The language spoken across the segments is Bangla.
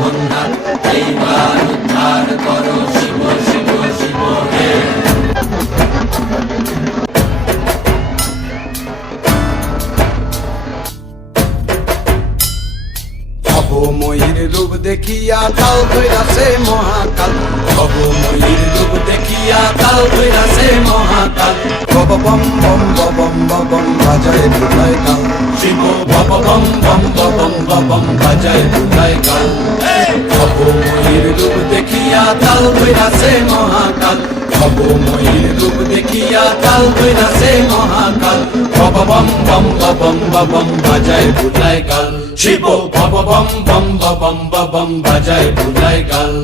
বন্যার এইবার উদ্ধার করো শিব শিব শিব হে। ভবময়ীর রূপ দেখিয়া কাল ধৈরাছে মহাকাল, ভবময়ীর রূপ দেখিয়া কাল ধৈরাছে মহাকাল, বব বম বম বম বম বাজায় বুঝায় কাল, শিব বব বম বম বম বম বাজায় বুঝায় কাল। ভবময়ীর রূপ দেখিয়া কাল ধৈরাছে মহাকাল, ভবময়ীর রূপ দেখিয়া কাল ধৈরাছে মহাকাল, বব বম বম বম বাজায় বুঝায় কাল, শিব বব বম বম বম বাজায় বুঝায় কাল।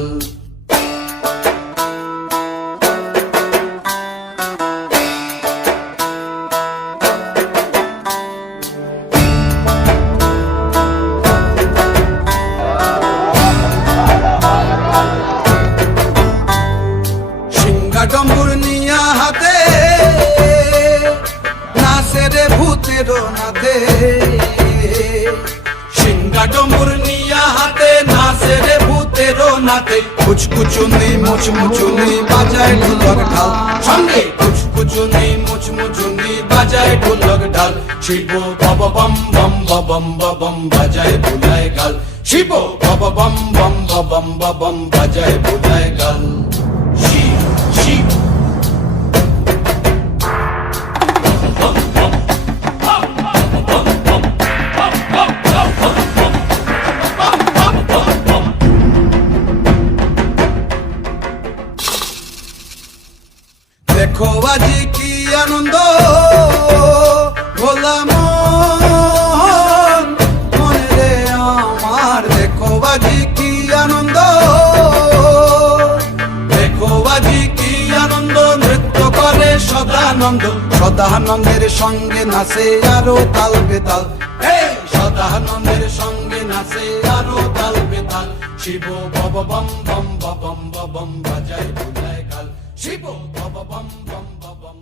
ডম্বুর নিয়া হাতে নাচে রে ভূতের নাথে, সিংহা ডম্বুর নিয়া হাতে নাচে রে ভূতের নাথে, কুচকুচুনি মুচমুচুনি বাজায় ঢোলক ঢাল, সঙ্গে কুচকুচুনি মুচমুচুনি বাজায় ঢোলক ঢাল, শিব বব বম বম বাজায় বুলায় গাল, শিব বব বম বম বাজায় বুলায় গাল। শিব শিব দেখো আজি কি আনন্দ ভোলা মনে রে আমার, দেখো আজি কি আনন্দ, দেখো আজি কি আনন্দ, নৃত্য করে সদানন্দ, সদানন্দের সঙ্গে নাচে আরো তাল বেতাল, সদানন্দের সঙ্গে নাচে আরো তাল বেতাল, শিব বব বম বম বাজায় বুঝায় কাল, শিব বব বম বম